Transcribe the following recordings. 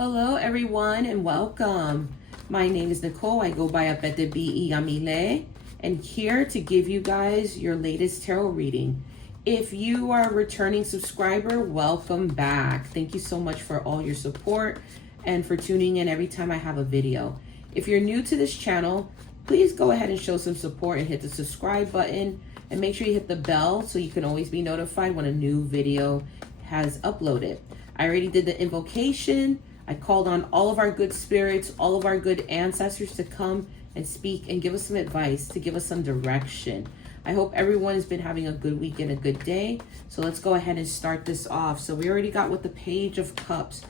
Hello everyone and welcome. My name is Nicole. I go by Apete B. Yamile and here to give you guys your latest tarot reading. If you are a returning subscriber, welcome back. Thank you so much for all your support and for tuning in every time I have a video. If you're new to this channel, please go ahead and show some support and hit the subscribe button and make sure you hit the bell so you can always be notified when a new video has uploaded. I already did the invocation. I called on all of our good spirits, all of our good ancestors to come and speak and give us some advice, to give us some direction. I hope everyone has been having a good week and a good day. So let's go ahead and start this off. So we already got with the Page of Cups.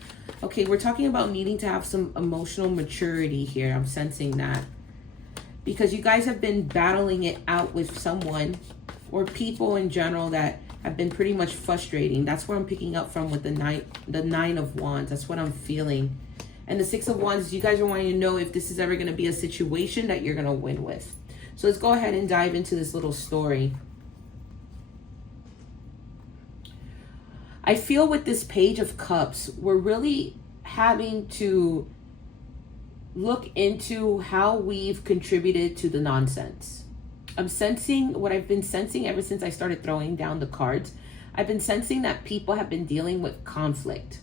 Okay, we're talking about needing to have some emotional maturity here. I'm sensing that. Because you guys have been battling it out with someone or people in general that have been pretty much frustrating. That's where I'm picking up from with the Nine of Wands. That's what I'm feeling. And the Six of Wands, you guys are wanting to know if this is ever going to be a situation that you're going to win with. So let's go ahead and dive into this little story. I feel with this Page of Cups, we're really having to look into how we've contributed to the nonsense. I'm sensing what I've been sensing ever since I started throwing down the cards. I've been sensing that people have been dealing with conflict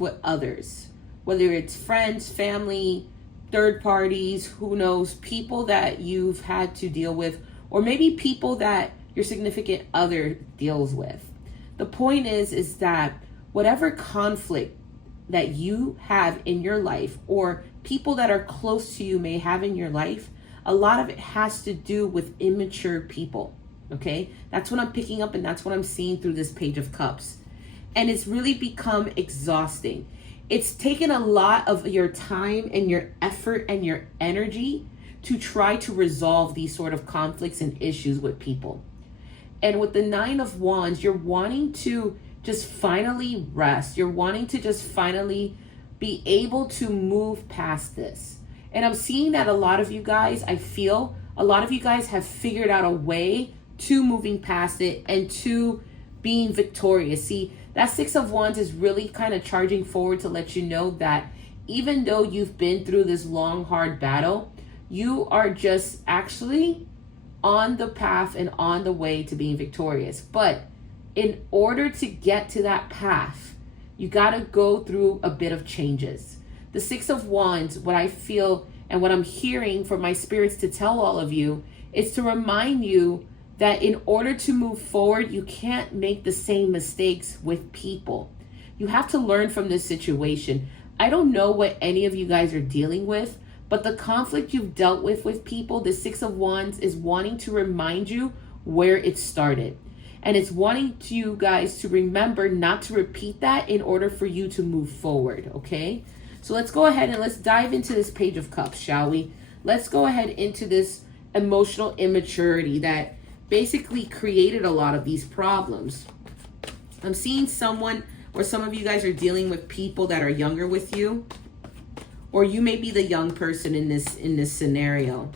with others, whether it's friends, family, third parties, who knows, people that you've had to deal with, or maybe people that your significant other deals with. The point is that whatever conflict that you have in your life or people that are close to you may have in your life, a lot of it has to do with immature people, okay? That's what I'm picking up and that's what I'm seeing through this Page of Cups. And it's really become exhausting. It's taken a lot of your time and your effort and your energy to try to resolve these sort of conflicts and issues with people. And with the Nine of Wands, you're wanting to just finally rest. You're wanting to just finally be able to move past this. And I'm seeing that a lot of you guys, I feel a lot of you guys have figured out a way to moving past it and to being victorious. See, that Six of Wands is really kind of charging forward to let you know that even though you've been through this long, hard battle, you are just actually on the path and on the way to being victorious. But in order to get to that path, you got to go through a bit of changes. The Six of Wands, what I feel and what I'm hearing from my spirits to tell all of you is to remind you that in order to move forward, you can't make the same mistakes with people. You have to learn from this situation. I don't know what any of you guys are dealing with, but the conflict you've dealt with people, the Six of Wands is wanting to remind you where it started. And it's wanting you guys to remember not to repeat that in order for you to move forward, okay? So let's go ahead and let's dive into this Page of Cups, shall we? Let's go ahead into this emotional immaturity that basically created a lot of these problems. I'm seeing someone or some of you guys are dealing with people that are younger with you, or you may be the young person in this scenario,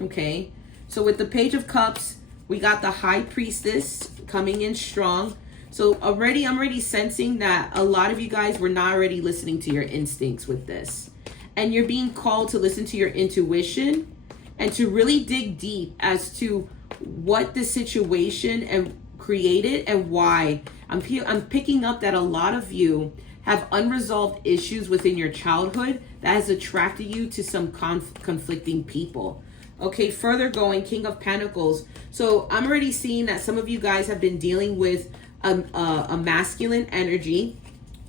okay? So with the Page of Cups, we got the High Priestess coming in strong. So I'm already sensing that a lot of you guys were not already listening to your instincts with this. And you're being called to listen to your intuition and to really dig deep as to what the situation and created and why. I'm picking up that a lot of you have unresolved issues within your childhood that has attracted you to some conflicting people. Okay, further going, King of Pentacles. So I'm already seeing that some of you guys have been dealing with a masculine energy,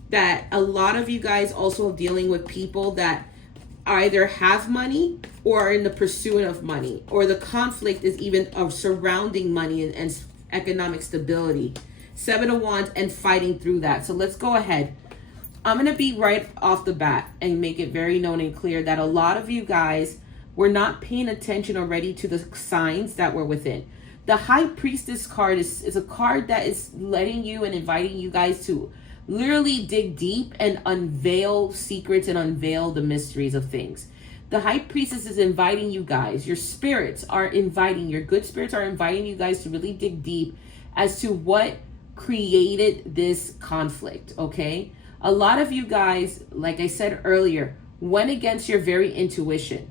that a lot of you guys also are dealing with people that either have money or are in the pursuit of money, or the conflict is even of surrounding money and economic stability. Seven of Wands and fighting through that. So let's go ahead. I'm going to be right off the bat and make it very known and clear that a lot of you guys were not paying attention already to the signs that were within. The High Priestess card is a card that is letting you and inviting you guys to literally dig deep and unveil secrets and unveil the mysteries of things. The High Priestess is inviting you guys, your spirits are inviting, your good spirits are inviting you guys to really dig deep as to what created this conflict, okay? A lot of you guys, like I said earlier, went against your very intuition,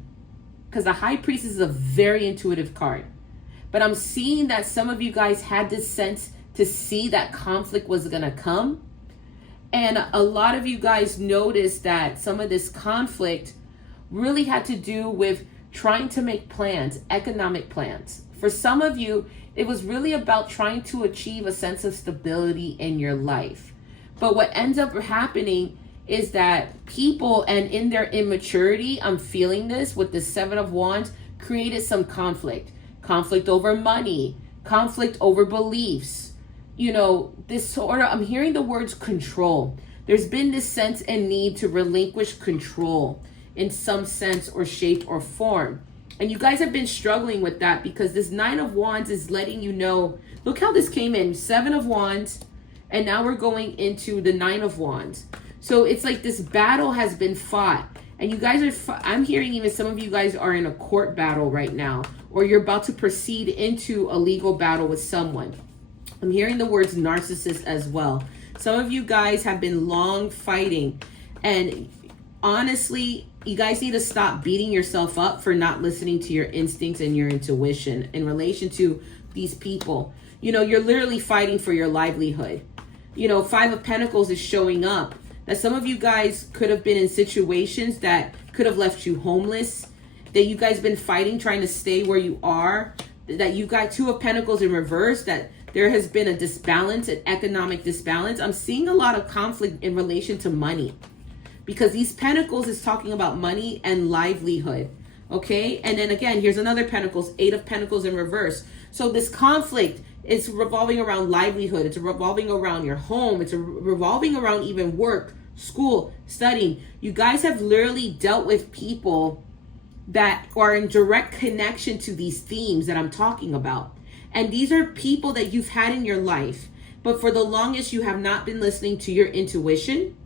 because the High Priest is a very intuitive card. But I'm seeing that some of you guys had this sense to see that conflict was going to come. And a lot of you guys noticed that some of this conflict really had to do with trying to make plans, economic plans. For some of you, it was really about trying to achieve a sense of stability in your life. But what ends up happening is that people, and in their immaturity, I'm feeling this with the Seven of Wands, created some conflict. Conflict over money, conflict over beliefs. You know, this sort of, I'm hearing the words control. There's been this sense and need to relinquish control in some sense or shape or form. And you guys have been struggling with that, because this Nine of Wands is letting you know, look how this came in, Seven of Wands, and now we're going into the Nine of Wands. So it's like this battle has been fought, and you guys are, I'm hearing even some of you guys are in a court battle right now, or you're about to proceed into a legal battle with someone. I'm hearing the words narcissist as well. Some of you guys have been long fighting, and honestly, you guys need to stop beating yourself up for not listening to your instincts and your intuition in relation to these people. You know, you're literally fighting for your livelihood. You know, Five of Pentacles is showing up. That some of you guys could have been in situations that could have left you homeless, that you guys been fighting, trying to stay where you are, that you got Two of Pentacles in reverse, that there has been a disbalance, an economic disbalance. I'm seeing a lot of conflict in relation to money, because these Pentacles is talking about money and livelihood, okay? And then again, here's another Pentacles, Eight of Pentacles in reverse. So this conflict is revolving around livelihood. It's revolving around your home. It's revolving around even work, school, studying. You guys have literally dealt with people that are in direct connection to these themes that I'm talking about. And these are people that you've had in your life, but for the longest you have not been listening to your intuition.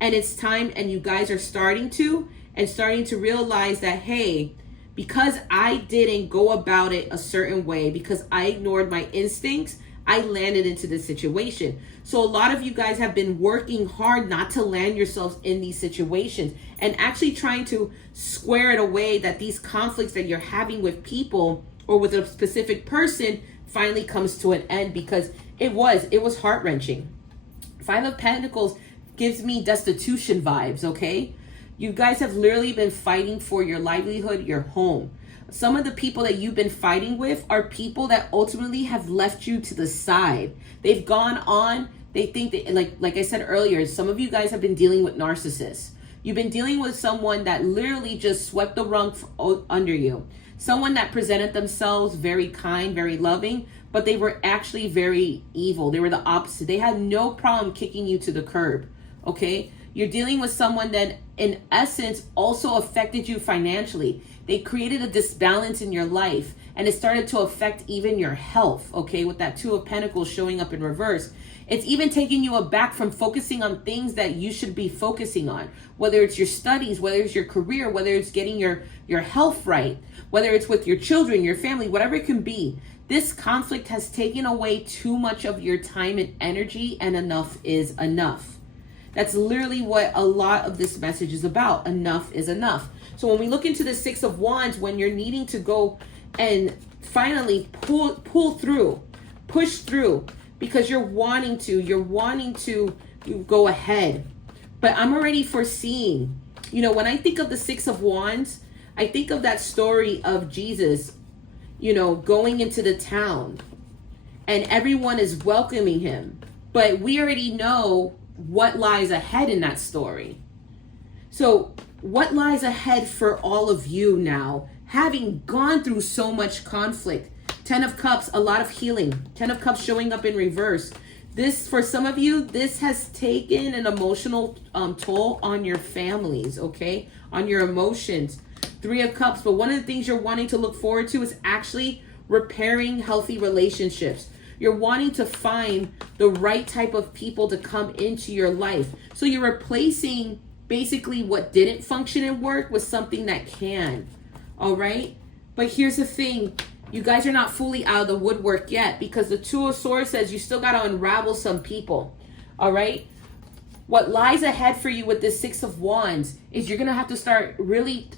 And it's time, and you guys are starting to realize that, hey, because I didn't go about it a certain way, because I ignored my instincts, I landed into this situation. So a lot of you guys have been working hard not to land yourselves in these situations, and actually trying to square it away, that these conflicts that you're having with people or with a specific person finally comes to an end, because it was heart-wrenching. Five of Pentacles gives me destitution vibes, okay? You guys have literally been fighting for your livelihood, your home. Some of the people that you've been fighting with are people that ultimately have left you to the side. They've gone on. They think that, like I said earlier, some of you guys have been dealing with narcissists. You've been dealing with someone that literally just swept the rug under you. Someone that presented themselves very kind, very loving, but they were actually very evil. They were the opposite. They had no problem kicking you to the curb, okay? You're dealing with someone that, in essence, also affected you financially. They created a disbalance in your life, and it started to affect even your health, okay? With that Two of Pentacles showing up in reverse. It's even taking you aback from focusing on things that you should be focusing on, whether it's your studies, whether it's your career, whether it's getting your health right, whether it's with your children, your family, whatever it can be. This conflict has taken away too much of your time and energy, and enough is enough. That's literally what a lot of this message is about. Enough is enough. So when we look into the Six of Wands, when you're needing to go and finally pull through, push through, because you're wanting to go ahead. But I'm already foreseeing, you know, when I think of the Six of Wands, I think of that story of Jesus, you know, going into the town and everyone is welcoming him. But we already know what lies ahead in that story. So what lies ahead for all of you now, having gone through so much conflict? Ten of Cups, a lot of healing. Ten of Cups showing up in reverse. This, for some of you, this has taken an emotional toll on your families, okay? On your emotions. Three of Cups, but one of the things you're wanting to look forward to is actually repairing healthy relationships. You're wanting to find the right type of people to come into your life. So you're replacing basically what didn't function and work with something that can. All right? But here's the thing. You guys are not fully out of the woodwork yet, because the Two of Swords says you still got to unravel some people. All right? what lies ahead for you with this Six of Wands is you're going to have to start really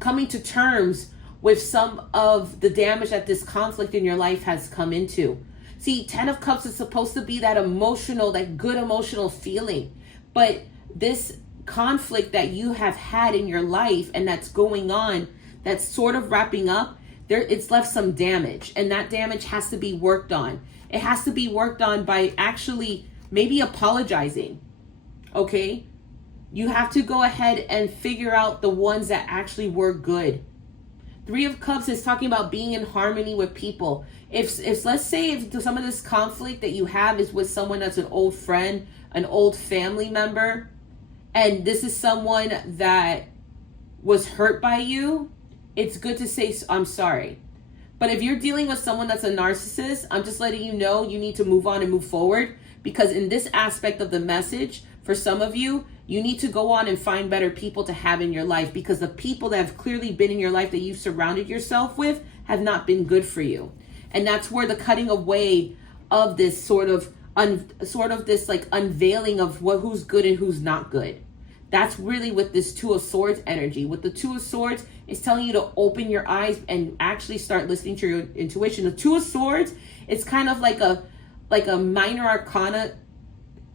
coming to terms with some of the damage that this conflict in your life has come into. See, 10 of Cups is supposed to be that emotional, that good emotional feeling. But this conflict that you have had in your life and that's going on, that's sort of wrapping up, it's left some damage. And that damage has to be worked on. It has to be worked on by actually maybe apologizing. Okay? You have to go ahead and figure out the ones that actually were good. Three of Cups is talking about being in harmony with people. If let's say if some of this conflict that you have is with someone that's an old friend, an old family member, and this is someone that was hurt by you, it's good to say, I'm sorry. But if you're dealing with someone that's a narcissist, I'm just letting you know you need to move on and move forward, because in this aspect of the message, for some of you, you need to go on and find better people to have in your life, because the people that have clearly been in your life that you've surrounded yourself with have not been good for you. And that's where the cutting away of this sort of this like unveiling of who's good and who's not good. That's really with this Two of Swords energy. With the Two of Swords, it's telling you to open your eyes and actually start listening to your intuition. The Two of Swords, it's kind of like a minor arcana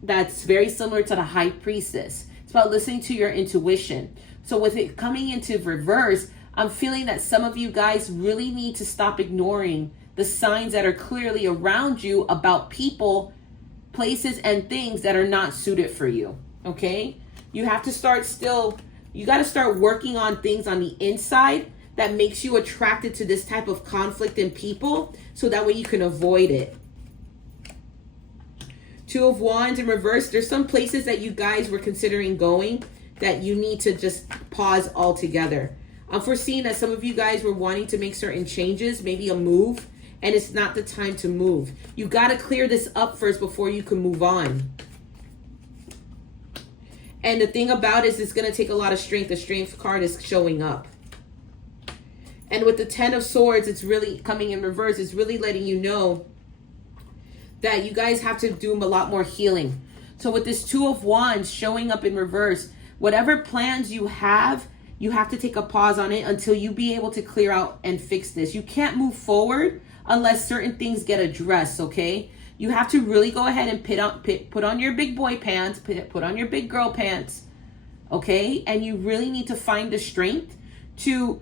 that's very similar to the High Priestess. It's about listening to your intuition. So with it coming into reverse, I'm feeling that some of you guys really need to stop ignoring the signs that are clearly around you about people, places, and things that are not suited for you. Okay? You have to you got to start working on things on the inside that makes you attracted to this type of conflict in people, so that way you can avoid it. Two of Wands in reverse. There's some places that you guys were considering going that you need to just pause altogether. I'm foreseeing that some of you guys were wanting to make certain changes, maybe a move, and it's not the time to move. You got to clear this up first before you can move on. And the thing about it is it's going to take a lot of strength. The Strength card is showing up. And with the Ten of Swords, it's really coming in reverse. It's really letting you know that you guys have to do a lot more healing. So with this Two of Wands showing up in reverse, whatever plans you have to take a pause on it until you be able to clear out and fix this. You can't move forward unless certain things get addressed, okay? You have to really go ahead and put on your big boy pants, put on your big girl pants, okay? And you really need to find the strength to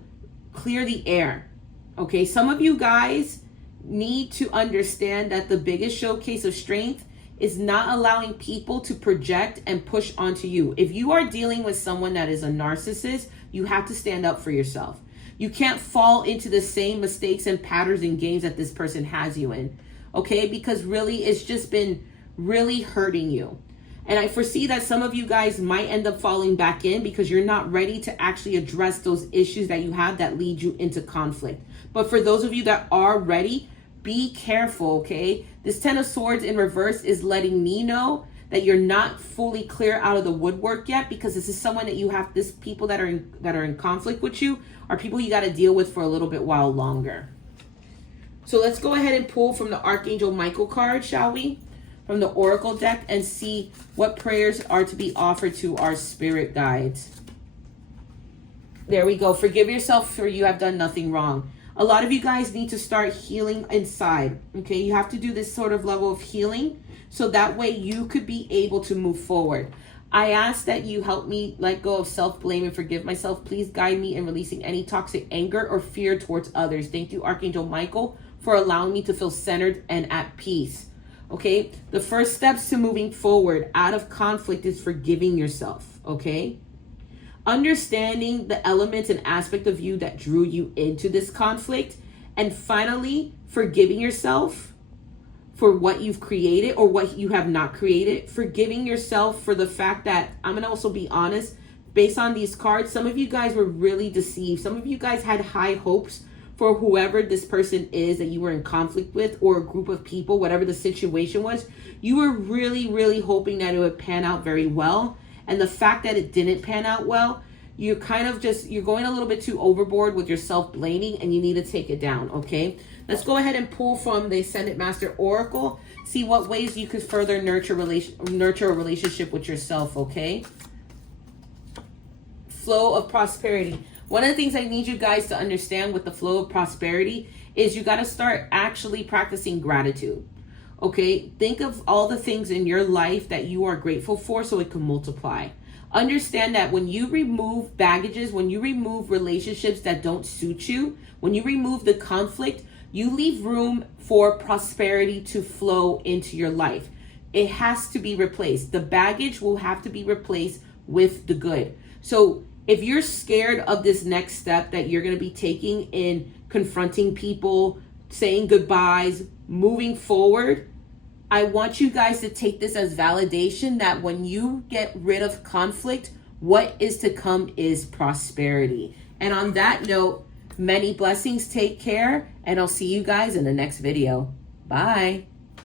clear the air, okay? Some of you guys need to understand that the biggest showcase of strength is not allowing people to project and push onto you. If you are dealing with someone that is a narcissist, you have to stand up for yourself. You can't fall into the same mistakes and patterns and games that this person has you in, okay? Because really, it's just been really hurting you. And I foresee that some of you guys might end up falling back in because you're not ready to actually address those issues that you have that lead you into conflict. But for those of you that are ready, be careful, okay? This Ten of Swords in reverse is letting me know that you're not fully clear out of the woodwork yet, because this is someone that you have, this people that are in conflict with you are people you got to deal with for a little bit while longer. So let's go ahead and pull from the Archangel Michael card, shall we? From the Oracle deck, and see what prayers are to be offered to our spirit guides. There we go. Forgive yourself, for you have done nothing wrong. A lot of you guys need to start healing inside, okay? You have to do this sort of level of healing so that way you could be able to move forward. I ask that you help me let go of self-blame and forgive myself. Please guide me in releasing any toxic anger or fear towards others. Thank you, Archangel Michael, for allowing me to feel centered and at peace. Okay? The first steps to moving forward out of conflict is forgiving yourself, okay? Understanding the elements and aspect of you that drew you into this conflict, and finally forgiving yourself for what you've created or what you have not created. Forgiving yourself for the fact that, I'm going to also be honest, based on these cards, some of you guys were really deceived. Some of you guys had high hopes for whoever this person is that you were in conflict with, or a group of people, whatever the situation was. You were really, really hoping that it would pan out very well. And the fact that it didn't pan out well, you're kind of you're going a little bit too overboard with your self-blaming, and you need to take it down, okay? Let's go ahead and pull from the Ascendant Master Oracle. see what ways you could further nurture a relationship with yourself, okay? Flow of prosperity. One of the things I need you guys to understand with the flow of prosperity is you got to start actually practicing gratitude. Okay, think of all the things in your life that you are grateful for so it can multiply. Understand that when you remove baggages, when you remove relationships that don't suit you, when you remove the conflict, you leave room for prosperity to flow into your life. It has to be replaced. The baggage will have to be replaced with the good. So if you're scared of this next step that you're going to be taking in confronting people, saying goodbyes, moving forward, I want you guys to take this as validation that when you get rid of conflict, what is to come is prosperity. And on that note, many blessings, take care, and I'll see you guys in the next video. Bye.